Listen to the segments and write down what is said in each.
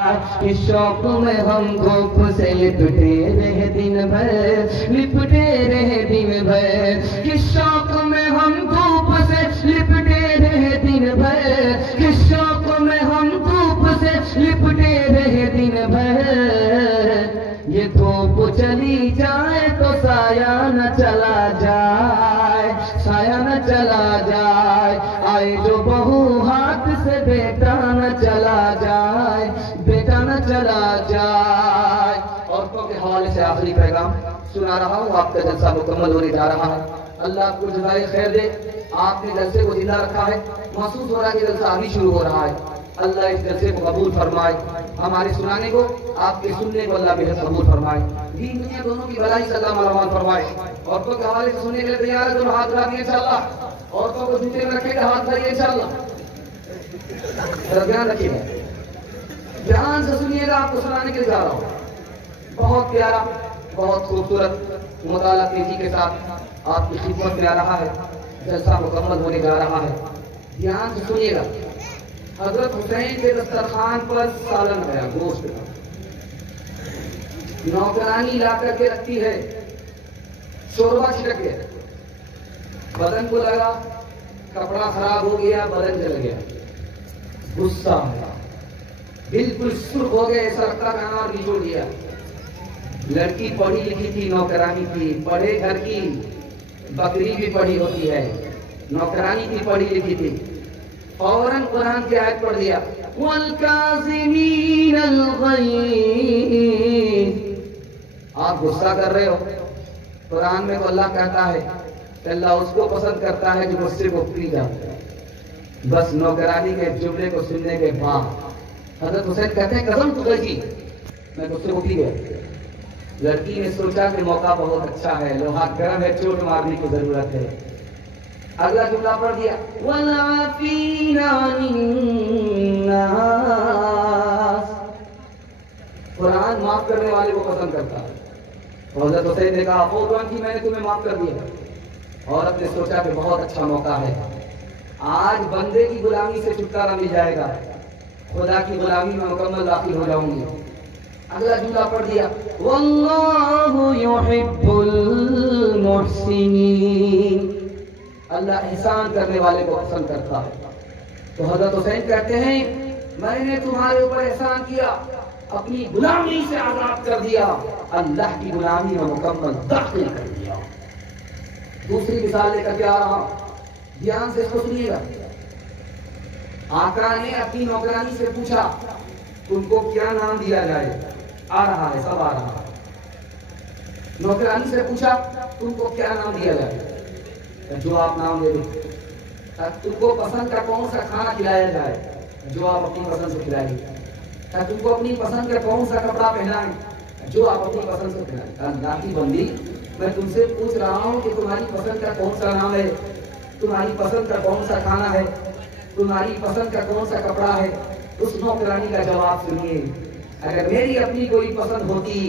इस शौक में हम धूप से लिपटे रहे दिन भर, लिपटे रहे दिन भर। किस शौक में हम धूप से लिपटे रहे दिन भर, किस शौक में हम धूप से लिपटे रहे दिन भर। ये धूप चली जाए तो साया न चला जाए, साया न चला जाए। आए जो बहू हाथ से बेटा न चला जाए, बेटा न चला जाए। औरतों के हवाले से आखिरी पैगाम सुना रहा हूँ। आपका जलसा मुकम्मल होने जा रहा है। अल्लाह आपको जज़ाए खैर दे। आपने जलसे को जिंदा रखा है। महसूस हो रहा है कि जलसा अभी शुरू हो रहा है। अल्लाह इस जलसे को कबूल फरमाए। हमारे सुनाने को, आपके सुनने को अल्लाह बेहद कबूल फरमाए। दीन दुनिया दोनों की भलाई से अल्लाह मालामाल फरमाए। औरतों के हवाले से सुनने के लिए तैयार है? दोनों हाथ उठाइए इंशाअल्लाह। औरतों को जूते में रखेगा, हाथ उठाइए इंशाअल्लाह। ध्यान रखिएगा, ध्यान से सुनिएगा। आपको सुनाने के लिए जा रहा हूँ। बहुत प्यारा, बहुत खूबसूरत मुताला तेजी के साथ आपकी खिदमत में आ रहा है। जलसा मुकम्मल होने जा रहा है। ध्यान से सुनिएगा। हजरत हुसैन के दस्तरखान पर सालन गया, गोश्त का। नौकरानी ला करके रखती है, शोरबा छिड़क गया, बदन को लगा, कपड़ा खराब हो गया, बदन जल गया। गुस्सा आया, बिल्कुल सुर्ख हो गया, ऐसा लगता खाना और निचोड़ दिया। लड़की पढ़ी लिखी थी, नौकरानी थी, पढ़े घर की, बकरी भी पढ़ी होती है। नौकरानी थी, पढ़ी लिखी थी। फौरन कुरान की आयत पढ़ दिया, वल काज़िमीनल गैज़। आप गुस्सा कर रहे हो, कुरान में तो अल्लाह कहता है कि अल्लाह उसको पसंद करता है जो गुस्से को पी जाता है। बस नौकरानी के जुमले को सुनने के बाद हजरत हुसैन कहते हैं, कसम तो गई, मैं गुस्से को पी गया। लड़की ने सोचा कि मौका बहुत अच्छा है, लोहा गर्म है, चोट मारने की जरूरत है। अगला जुमला पढ़ दिया, वलाफीना अन्नास। कुरान माफ करने वाले को पसंद करता है। हजरत हुसैन ने कहा, ओ कुरान की, मैंने तुम्हें माफ कर दिया। औरत ने सोचा कि बहुत अच्छा मौका है, आज बंदे की गुलामी से छुटकारा मिल जाएगा, खुदा की गुलामी में मुकम्मल दाखिल हो जाऊंगी। अगला जुमला पढ़ दिया, वल्लाहु युहिब्बुल मुहसिनीन। अल्लाह एहसान करने वाले को पसंद करता है। तो हजरत हुसैन कहते हैं, मैंने तुम्हारे ऊपर एहसान किया, अपनी गुलामी से आजाद कर दिया, अल्लाह की गुलामी में मुकम्मल दाखिल कर दिया। दूसरी मिसाल लेकर के आ रहा हूं, ध्यान से सुनिएगा। आका ने अपनी नौकरानी से पूछा, तुमको क्या नाम दिया जाए? आ रहा है, सब आ रहा है। नौकरानी से पूछा, तुमको क्या नाम दिया जाए? जो आप नाम दे दो। तुमको पसंद का कौन सा खाना खिलाया जाए? जो आप अपनी पसंद से खिलाइए। तुमको अपनी पसंद का कौन सा कपड़ा पहनाएं? जो आप अपनी पसंद से पहनाएं। अल्लाह की बंदी, मैं तुमसे पूछ रहा हूँ कि तुम्हारी पसंद का कौन सा नाम है, तुम्हारी पसंद का कौन सा खाना है, तुम्हारी पसंद का कौन सा कपड़ा है? उस नौकरानी का जवाब सुनिए। अगर मेरी अपनी कोई पसंद होती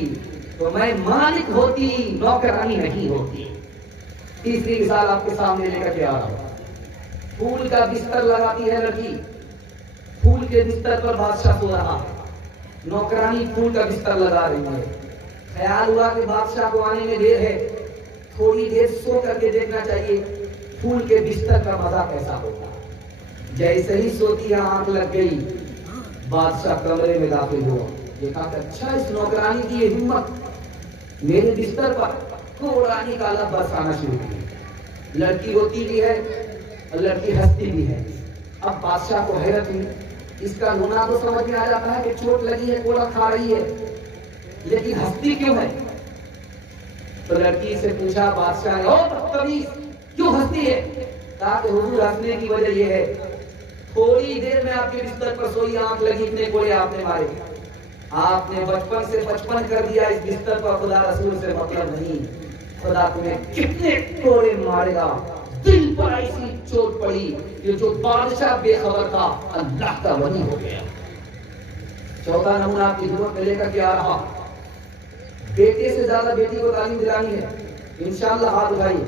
तो मैं मालिक होती, नौकरानी नहीं होती। तीसरी मिसाल आपके सामने लेकर के आ रहा हूं। फूल का बिस्तर लगाती है लड़की, फूल के बिस्तर पर बादशाह सो रहा है, नौकरानी फूल का बिस्तर लगा रही है। ख्याल हुआ कि बादशाह को आने में देर है, थोड़ी देर सो करके देखना चाहिए फूल के बिस्तर का मजा कैसा होता। जैसे ही सोती आंख लग गई, बादशाह कमरे में दाखिल हुआ। देखा कि अच्छा, इस नौकरानी की ये हिम्मत, मेरे बिस्तर पर थोड़ा निकाला, बरसाना शुरू की। लड़की रोती भी है और लड़की हंसती भी है। अब बादशाह को हैरत हुई, इसका रोना तो समझ में आ जाता है कि चोट लगी है, कोड़ा खा रही है, लेकिन हंसती क्यों है? तो लड़की से पूछा बादशाह ने, ओ बदतमीज, क्यों हंसती है? कहा कि हुजूर, हंसने की वजह यह है, थोड़ी देर में आपके बिस्तर पर सोई, आंख लगी, इतने कोड़े आपने मारे। आपने बचपन से बचपन कर दिया इस बिस्तर पर, खुदा रसूल से मतलब नहीं। खुदा तुम्हें कितने कोड़े मारेगा, दिल पर ऐसी चोट पड़ी कि जो बादशाह बेखबर था, अल्लाह का वली हो गया। चौथा नमूना आपकी जरूरत में लेकर के आ रहा, बेटे से ज्यादा बेटी को तालीम दिलानी है। इंशाअल्लाह हाथ उठाइए।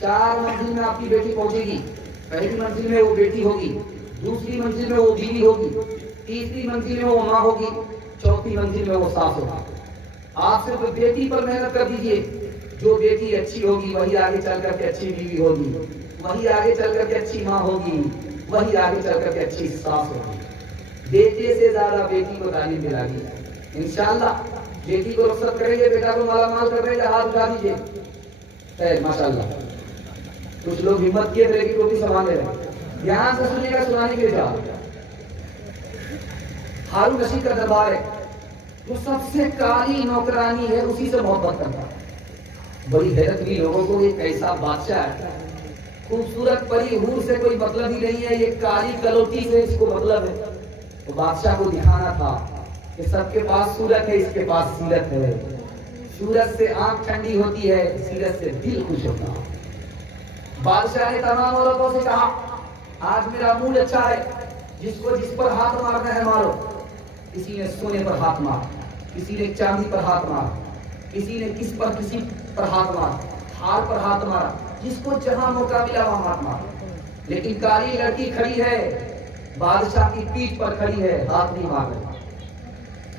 4 मंजिल में आपकी बेटी पहुंचेगी। पहली मंजिल में वो बेटी होगी, दूसरी मंजिल में वो बीवी होगी, तीसरी मंजिल में वो माँ होगी, चौथी मंजिल में वो सास होगी। आप सिर्फ बेटी पर मेहनत कर दीजिए, जो बेटी अच्छी होगी वही आगे चल करके अच्छी बीवी होगी, वही आगे चल करके अच्छी माँ होगी, वही आगे चल करके अच्छी सास होगी। बेटे से ज्यादा बेटी को तालीम दिलाइए। इंशाअल्लाह बेटी को रुखसत करेंगे, बेटा को मालामाल कर रहे हैं, हाथ उठा दीजिए। खैर माशाअल्लाह, कुछ लोग हिम्मत किए थे लेकिन टोपी संभाल ले रहे। यहाँ से सुनिएगा, सुनाने के लिए जा हारून रशीद का दरबार है, जो सबसे काली नौकरानी है उसी से मोहब्बत करता है। बड़ी हैरत हुई लोगों को, एक ऐसा बादशाह है, खूबसूरत परी हूर से कोई मतलब ही नहीं है, ये काली कलौटी से इसको मतलब है। तो बादशाह को दिखाना था कि सबके पास सूरत है, इसके पास सीरत है। सूरत से आंख ठंडी होती है, सीरत से दिल खुश होता है। बादशाह ने तमाम औरतों से कहा, आज मेरा मूड अच्छा है, जिसको जिस पर हाथ मारना है मारो। किसी ने सोने पर हाथ मारा, किसी ने चांदी पर हाथ मारा, किसी ने किसी पर हाथ मारा, हार पर हाथ मारा, जिसको जहां मौका मिला वहां हाथ मारा। लेकिन काली लड़की खड़ी है, बादशाह की पीठ पर खड़ी है, हाथ नहीं मार रही।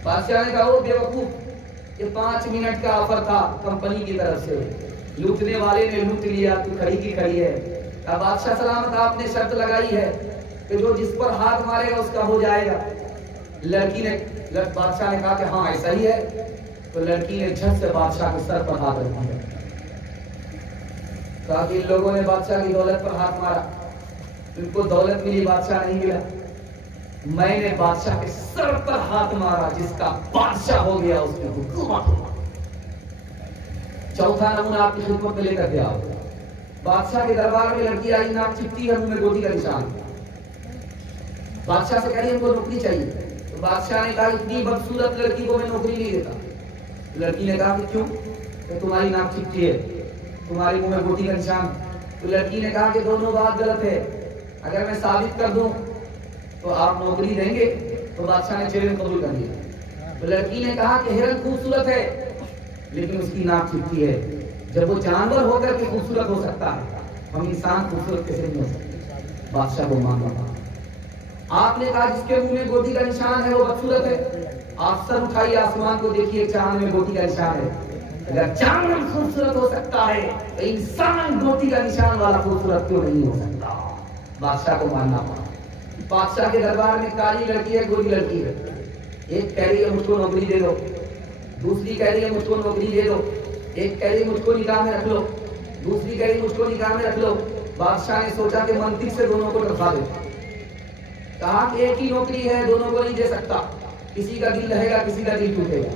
बादशाह ने कहा, ओ बेवकूफ, ये 5 मिनट का ऑफर था कंपनी की तरफ से, लूटने वाले ने लूट लिया, तू खड़ी की खड़ी है। अब बादशाह सलामत आपने शर्त लगाई है कि जो जिस पर हाथ मारेगा उसका हो जाएगा। बादशाह ने कहा कि हाँ ऐसा ही है। तो लड़की ने झट से बादशाह के सर पर हाथ रख दिया। कहा कि इन लोगों ने बादशाह की दौलत पर हाथ मारा, इनको दौलत मिली, बादशाह नहीं मिला। मैंने बादशाह के सर पर हाथ मारा, जिसका बादशाह हो गया उसकी हुकूमत हो। चौथा नमूना आपकी खिदमत में लेकर के आओ। बादशाह के दरबार में लड़की आई, नाक चिपटी है, मुंह में गोटी का निशान। बादशाह से कह रही हमको नौकरी चाहिए। तो बादशाह ने कहा, इतनी बदसूरत लड़की को मैं नौकरी नहीं देता। लड़की ने कहा कि क्यों? तो तुम्हारी नाक चिपटी है, तुम्हारे मुंह में गोटी का निशान। तो लड़की ने कहा कि दोनों बात गलत है, अगर मैं साबित कर दूं तो आप नौकरी देंगे। तो बादशाह ने चैलेंज कबूल कर लिया। तो लड़की ने कहा कि हिरन खूबसूरत है लेकिन उसकी नाक चिपटी है। जब वो जानवर होकर के खूबसूरत हो सकता है, हम इंसान खूबसूरत कैसे नहीं हो सकते? बादशाह को मानना था। आपने कहा जिसके मुंह में गोटी का निशान है वो बदसूरत है। आप सर उठाइए, आसमान को देखिए, चांद में गोटी का निशान है। अगर चांद खूबसूरत हो सकता है तो इंसान गोटी का निशान वाला खूबसूरत क्यों नहीं हो सकता? बादशाह को मानना पड़ा। बादशाह के दरबार में काली लड़की है, गोरी लड़की है। एक कह रही है मुझको नौकरी दे दो, दूसरी कह रही है मुझको नौकरी दे दो। एक कह रही है मुझको निकाह में रख लो, दूसरी कह रही मुझको निकाह में रख लो। बादशाह ने सोचा कि मंतिक से दोनों को रखा दे। कहा कि एक ही नौकरी है, दोनों को नहीं दे सकता, किसी का दिल रहेगा, किसी का दिल टूटेगा।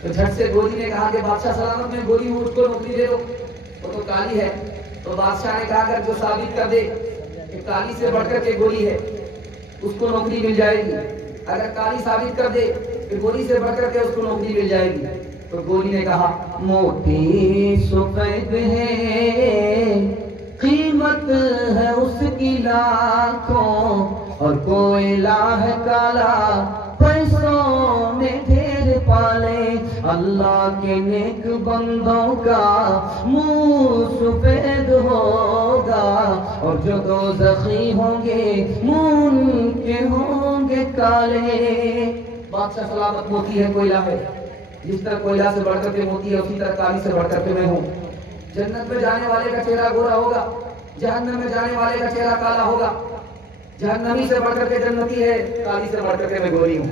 तो झट से गोरी ने कहा कि बादशाह सलामत, में गोरी हूँ, उसको नौकरी दे दो। वो तो काली है। तो बादशाह ने कहा अगर जो साबित कर दे कि काली से बढ़कर के गोरी है उसको नौकरी मिल जाएगी। अगर काली साबित कर दे कि गोरी से बढ़कर के उसको नौकरी मिल जाएगी। तो गोरी ने कहा मोटी सफेद है, कीमत है उसकी लाखों, और कोयला है काला, पैसों में ढेर पाले। अल्लाह के नेक बंदों का मुंह सफेद होगा, और जो दोज़खी होंगे मुंह के होंगे काले। बादशाह सलामत, मोती है, कोयला है। जिस तरह कोयला से बढ़कर के मोती है, उसी तरह काली से बढ़कर के मैं हूँ। जन्नत में जाने वाले का चेहरा गोरा होगा, जहन्नम में जाने वाले का चेहरा काला होगा। जहन्नमी से बढ़कर के जन्नती है, काली से बढ़कर के मैं गोरी हूँ।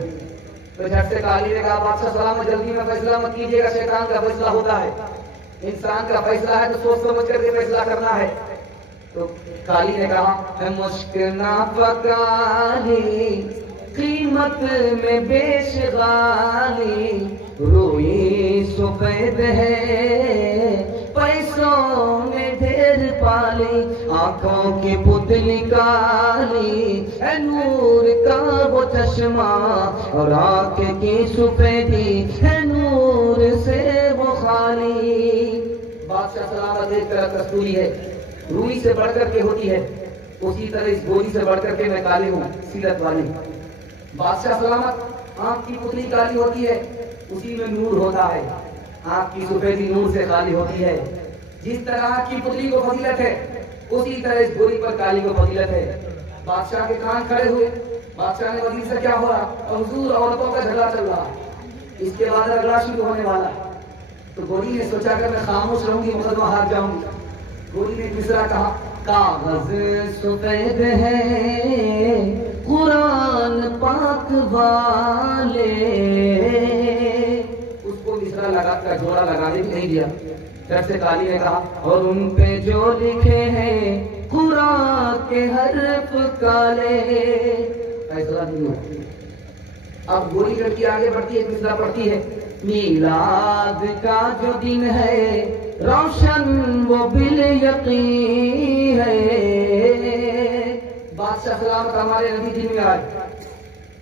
तो झट से काली ने कहा बादशाह सलामत, जल्दी में फैसला मत कीजिएगा, शैतान का फैसला होता है। इंसान का फैसला है तो सोच समझ करके फैसला करना है। तो काली ने कहा मुश्किल ना पकाली, कीमत में बेशगाली, रोई सफेद है, पैसों में ढेर पाली, आंखों की पुतली काली है, नूर का वो चश्मा, और आंख की सफेदी है, नूर से वो खाली। बादशाह सलामत, एक तरह कस्तूरी है, रूई से बढ़कर के होती है, उसी तरह इस गोरी से बढ़कर के मैं काली हूँ, सीरत वाली। बादशाह सलामत, आंख की पुतली काली होती है, उसी में नूर होता है। आंख की सफेदी नूर से काली होती है। जिस तरह आंख की पुतली को फजीलत है, उसी तरह इस गोरी पर काली को फजीलत है। بادشاہ کے کان کھڑے ہوئے. بادشاہ نے وزیر سے کیا ہو رہا؟ حضور عورتوں کا جھگڑا چل رہا ہے, اس کے بعد اگلا شروع ہونے والا ہے. تو گوری نے سوچا کہ میں خاموش رہوں گی مقدمہ ہار جاؤں گی. گوری نے تیسرا کہا کاغذ سفید ہے قرآن پاک والے. اس کو مصرع لگا کر جوڑا لگانے بھی نہیں دیا. پھر سے کالی نے کہا اور ان پہ جو لکھے ہیں قرآن کے حرف کالے. ایسا نہیں ہو. اب گوری لڑکی آگے بڑھتی ہے, مصرع پڑھتی ہے میلاد کا جو دن ہے روشن وہ بال یقین ہے. بادشاہ سلامت ہمارے نبی دن میں آئے,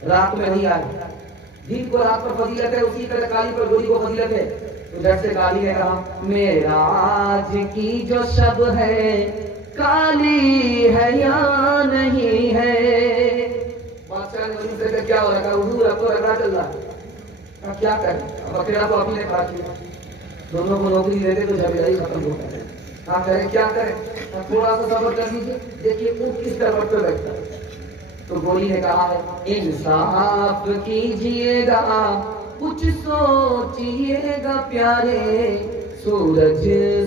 رات میں نہیں آئے. دن کو رات پر فضیلت ہے, اسی طرح کالی پر گوری کو فضیلت ہے. تو جیسے کالی نے کہا معراج کی جو شب ہے کالی ہے یا نہیں ہے. بادشاہ نے وزیر سے کیا ہو رہا ہے؟ حضور اب تو رگڑا چل رہا ہے, اب کیا کریں؟ اب اکیلا تو اپنے کاٹ لیا, دونوں کو نوکری دے دے تو جھگڑا ہی ختم ہو گیا. آپ کریں کیا کریں؟ تھوڑا سا صبر کر لیجیے, دیکھیے اونٹ کس طرح پہ بیٹھتا ہے. تو گوری نے کہا ہے انصاف کیجیے گا کچھ سوچیے گا پیارے, سورج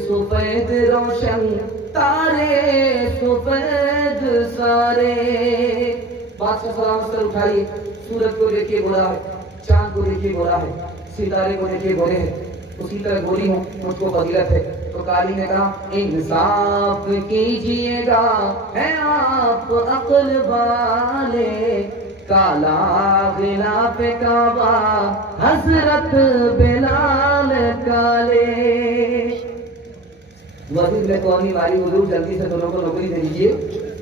سفید روشن تارے سفید سارے. بادشاہ سلام سر اٹھائیے, سورج کو دیکھیے گورا ہے, چاند کو دیکھیے گورا ہے, ستارے کو دیکھیے گورے ہیں, اسی طرح گوری ہوں مجھ کو فضیلت ہے. تو کالی نے کہا انصاف کیجیے گا ہے آپ عقل والے, کالا غلاف کعبہ حضرت بلال کالے. وزیر نے قومی والی حضور جلدی سے دونوں کو نوکری دے دیجیے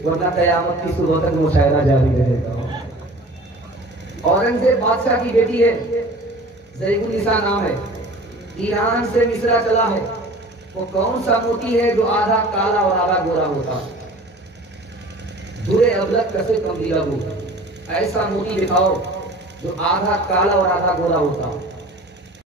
ورنہ قیامت کی صبح تک مشاہدہ جاری رہے گا. اورنگزیب بادشاہ کی بیٹی ہے, ضریب النساء نام ہے, ایران سے مصرع چلا ہے. وہ کون سا موتی ہے جو آدھا کالا اور آدھا گورا ہوتا؟ درے ابلق کسے کم دیا ہو, ایسا موتی دکھاؤ جو آدھا کالا اور آدھا گورا ہوتا.